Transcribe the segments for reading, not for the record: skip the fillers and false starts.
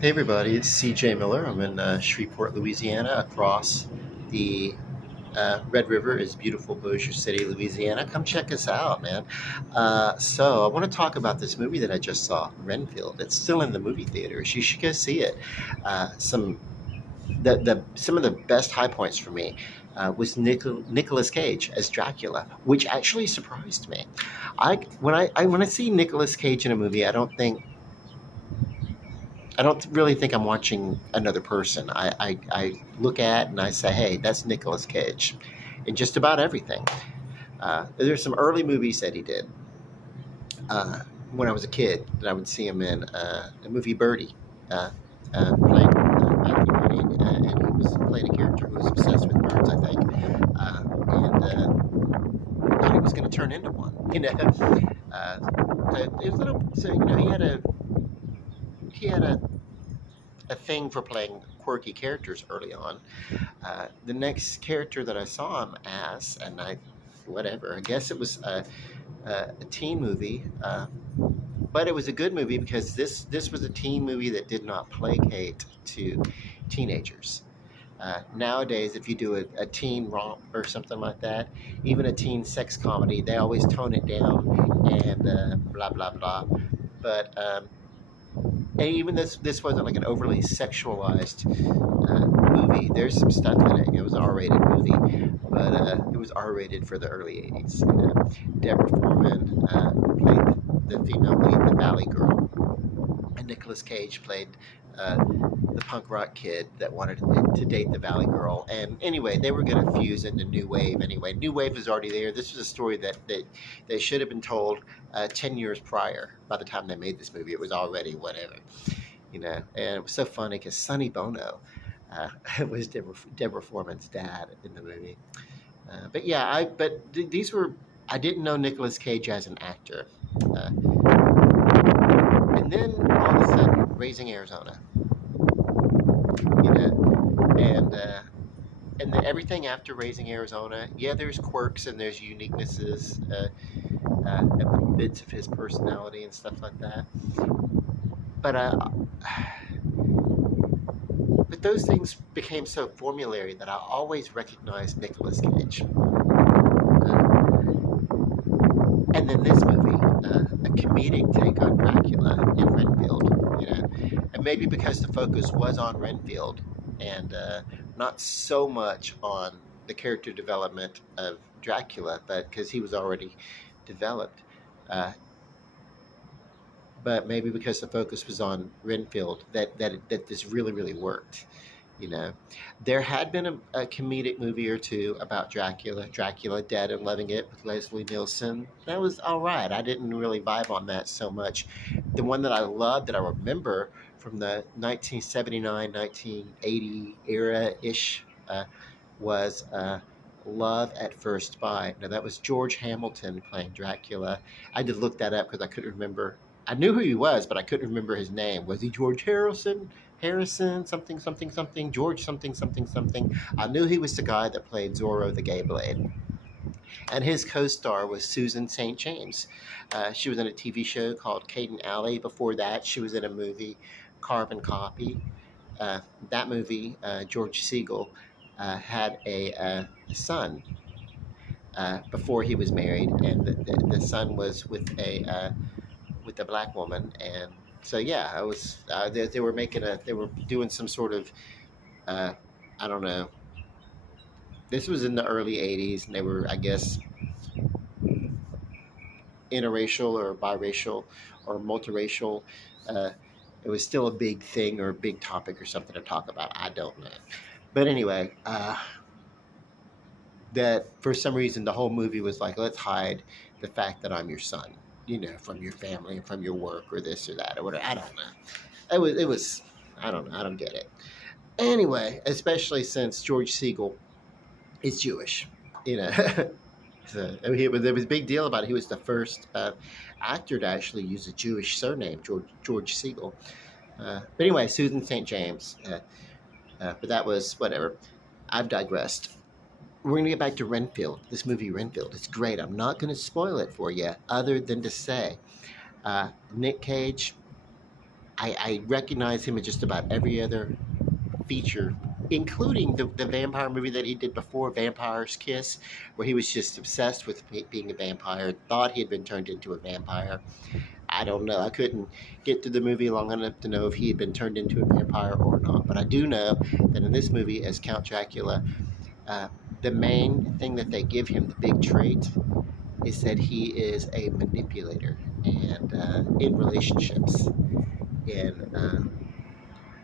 Hey everybody, it's CJ Miller. I'm in Shreveport, Louisiana. Across the Red River is beautiful Bossier City, Louisiana. Come check us out, man. So I want to talk about this movie that I just saw, Renfield. It's still in the movie theaters. You should go see it. Some some of the best high points for me was Nicolas Cage as Dracula, which actually surprised me. When I see Nicolas Cage in a movie, I don't really think I'm watching another person. I look at and I say, hey, that's Nicolas Cage in just about everything. There's some early movies that he did when I was a kid that I would see him in the movie Birdie, playing Matthew Birdie, and he was playing a character who was obsessed with birds, I think, and thought he was going to turn into one. It was a little, so he had a thing for playing quirky characters early on. The next character that I saw him as, and whatever, I guess it was a teen movie, but it was a good movie because this was a teen movie that did not placate to teenagers. Nowadays, if you do a teen romp or something like that, even a teen sex comedy, they always tone it down and blah blah blah. But and even this wasn't like an overly sexualized movie. There's some stuff in it. It was an R-rated movie, but it was R-rated for the early '80s. Deborah Foreman played the female lead, the Valley Girl, and Nicolas Cage played the punk rock kid that wanted to date the Valley Girl. And anyway, they were going to fuse into New Wave. Anyway, New Wave was already there. This was a story that they should have been told 10 years prior. By the time they made this movie, it was already whatever, And it was so funny because Sonny Bono was Deborah Foreman's dad in the movie. But yeah, these were, I didn't know Nicolas Cage as an actor. Uh, and then all of a sudden, Raising Arizona, and and then everything after Raising Arizona, yeah, there's quirks and there's uniquenesses, and little bits of his personality and stuff like that. But but those things became so formulary that I always recognized Nicolas Cage. And then this movie, a comedic take on Dracula in Renfield, and maybe because the focus was on Renfield and not so much on the character development of Dracula, but because he was already developed. Uh, but maybe because the focus was on Renfield, that this really really worked. You know, there had been a comedic movie or two about Dracula Dead and Loving It with Leslie Nielsen. That was all right. I didn't really vibe on that so much. The one that I loved that I remember from the 1979, 1980 era ish was Love at First Bite. Now, that was George Hamilton playing Dracula. I did look that up because I couldn't remember. I knew who he was, but I couldn't remember his name. Was he George Harrison? Harrison, something, something, something, George, something, something, something. I knew he was the guy that played Zorro the Gay Blade. And his co star was Susan St. James. She was in a TV show called Caden Alley. Before that, she was in a movie, Carbon Copy. That movie, George Siegel had a son before he was married, and the son was with a black woman, and so yeah, I was they were they were doing some sort of uh, I don't know. This was in the early '80s, and they were, I guess, interracial or biracial or multiracial. Uh, it was still a big thing or a big topic or something to talk about. I don't know, but anyway, that for some reason the whole movie was like, let's hide the fact that I'm your son, from your family and from your work or this or that or whatever. I don't know. It was I don't know. I don't get it. Anyway, especially since George Siegel is Jewish, you know. So, I mean, there was a big deal about it. He was the first actor to actually use a Jewish surname, George Siegel. But anyway, Susan St. James. But that was whatever. I've digressed. We're going to get back to Renfield, this movie Renfield. It's great. I'm not going to spoil it for you other than to say Nick Cage, I recognize him in just about every other feature, including the vampire movie that he did before, Vampire's Kiss, where he was just obsessed with being a vampire, thought he had been turned into a vampire. I don't know. I couldn't get through the movie long enough to know if he had been turned into a vampire or not. But I do know that in this movie, as Count Dracula, uh, the main thing that they give him, the big trait, is that he is a manipulator and in relationships. And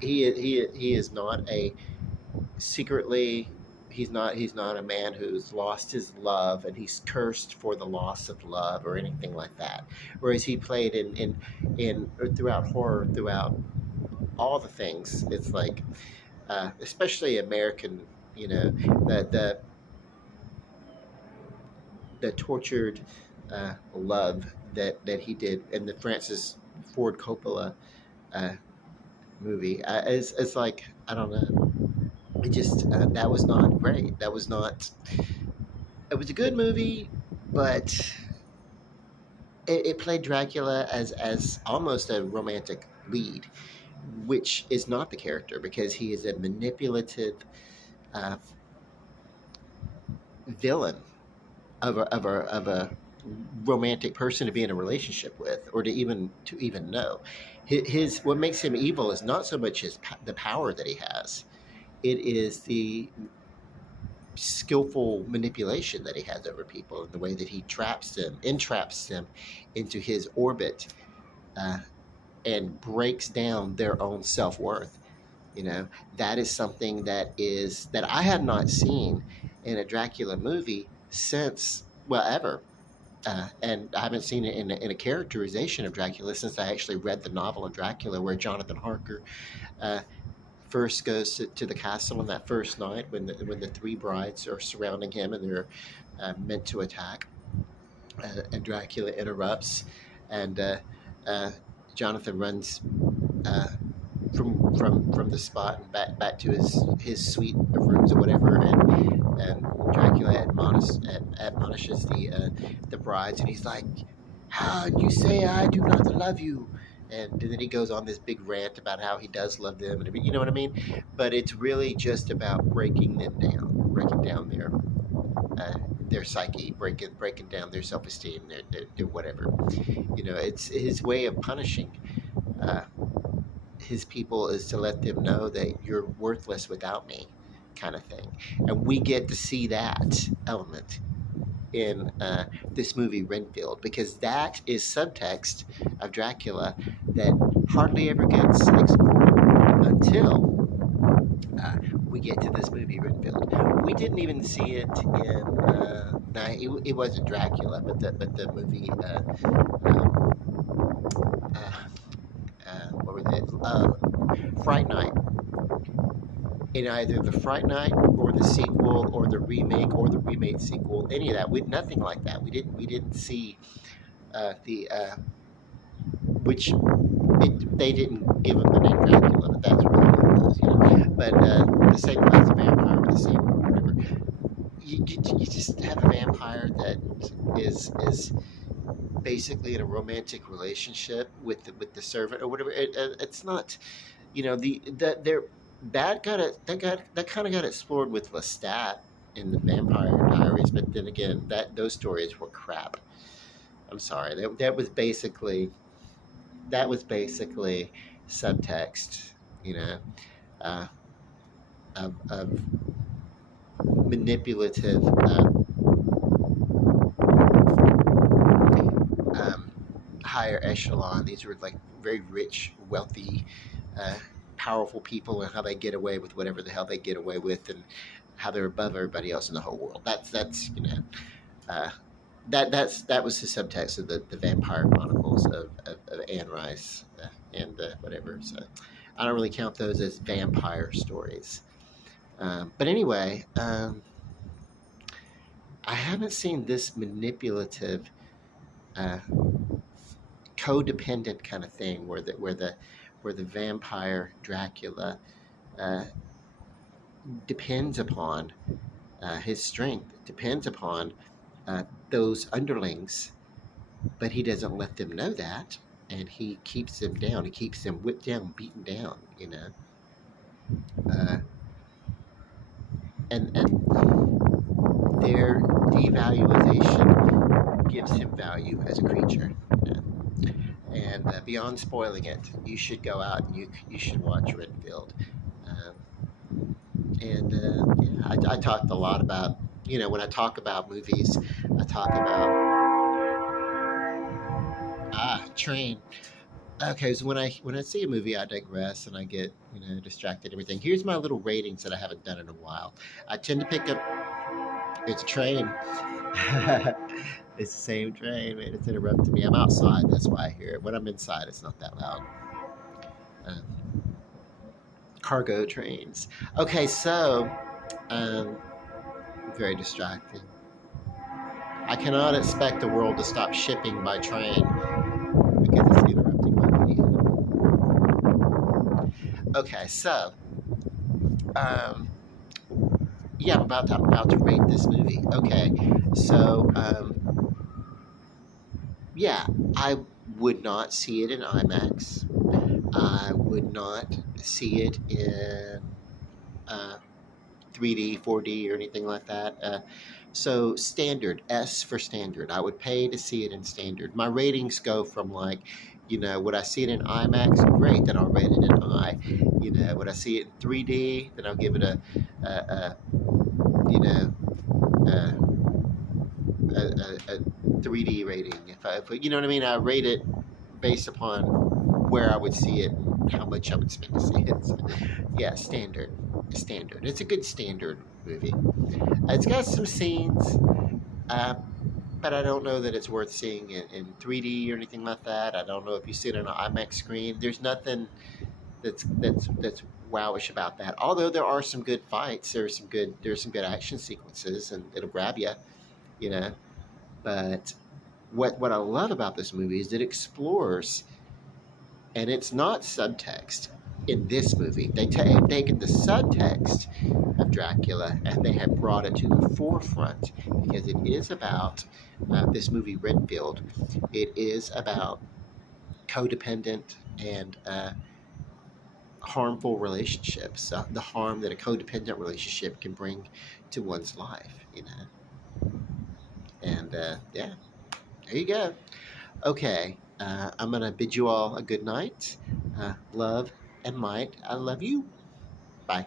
he is not a secretly he's not a man who's lost his love and he's cursed for the loss of love or anything like that. Whereas he played in throughout horror, throughout all the things, it's like especially American, you know, the the tortured love that he did in the Francis Ford Coppola uh, movie. It's like I don't know. It just that was not great. That was not. It was a good movie, but it played Dracula as almost a romantic lead, which is not the character because he is a manipulative uh, villain of a romantic person to be in a relationship with or to even know. His what makes him evil is not so much the power that he has. It is the skillful manipulation that he has over people and the way that he entraps them into his orbit, uh, and breaks down their own self-worth. You know, that is something that I have not seen in a Dracula movie since, well, ever. And I haven't seen it in a characterization of Dracula since I actually read the novel of Dracula, where Jonathan Harker uh, first goes to the castle on that first night when the three brides are surrounding him and they're meant to attack, and Dracula interrupts, and uh, Jonathan runs uh, from the spot and back to his suite of rooms or whatever, and Dracula admonishes the brides, and he's like, "How you say I do not love you?" And then he goes on this big rant about how he does love them, and you know what I mean. But it's really just about breaking down uh, their psyche, breaking down their self esteem, their whatever. You know, it's his way of punishing uh, his people is to let them know that you're worthless without me, kind of thing. And we get to see that element in this movie Renfield, because that is subtext of Dracula that hardly ever gets explored until we get to this movie Renfield. We didn't even see it in. Nah, it wasn't Dracula, but the movie. What was it? Fright Night. In either the Fright Night or the sequel or the remake or the remake sequel, any of that, with nothing like that. We didn't see the which they didn't give him the name Dracula, but that's really what it was, you know. But the same class of vampire, or the same whatever. You just have a vampire that is basically in a romantic relationship with the servant or whatever. It's not, you know, that kind of got explored with Lestat in the Vampire Diaries, but then again, those stories were crap. I'm sorry. That was basically subtext, you know, uh, of manipulative um, higher echelon. These were like very rich, wealthy, uh, powerful people, and how they get away with whatever the hell they get away with, and how they're above everybody else in the whole world. That's uh, that was the subtext of the Vampire Chronicles of Anne Rice, and whatever. So I don't really count those as vampire stories. But anyway, I haven't seen this manipulative, uh, codependent kind of thing where the vampire Dracula uh, depends upon his strength, depends upon those underlings, but he doesn't let them know that. and he keeps them down. He keeps them whipped down, beaten down. Uh, and their devaluation gives him value as a creature. And beyond spoiling it, you should go out and you should watch Renfield. Um, and yeah, I talked a lot about, when I talk about movies, I talk about Train. Okay, so when I see a movie, I digress and I get distracted. And everything. Here's my little ratings that I haven't done in a while. I tend to pick up. It's a train. It's the same train, man. It's interrupting me. I'm outside, that's why I hear it. When I'm inside, it's not that loud. Um, Cargo trains. Okay, so um, very distracting. I cannot expect the world to stop shipping by train because it's interrupting my video. Okay, so yeah, I'm about to rate this movie. Okay, so yeah, I would not see it in IMAX. I would not see it in 3D, 4D, or anything like that. So standard, S for standard. I would pay to see it in standard. My ratings go from like, would I see it in IMAX? Great, then I'll rate it in I. Would I see it in 3D? Then I'll give it a you know, a, a 3D rating. If you know what I mean, I rate it based upon where I would see it, and how much I would spend to see it. So, yeah, standard. It's a good standard movie. It's got some scenes, but I don't know that it's worth seeing in 3D or anything like that. I don't know if you see it on an IMAX screen. There's nothing that's wowish about that. Although there are some good fights, there's some good action sequences, and it'll grab you, you know. But what I love about this movie is it explores, and it's not subtext. In this movie, they have taken the subtext of Dracula and they have brought it to the forefront because it is about this movie Renfield. It is about codependent and harmful relationships, the harm that a codependent relationship can bring to one's life, And yeah, there you go. Okay, I'm going to bid you all a good night. Love and might. I love you. Bye.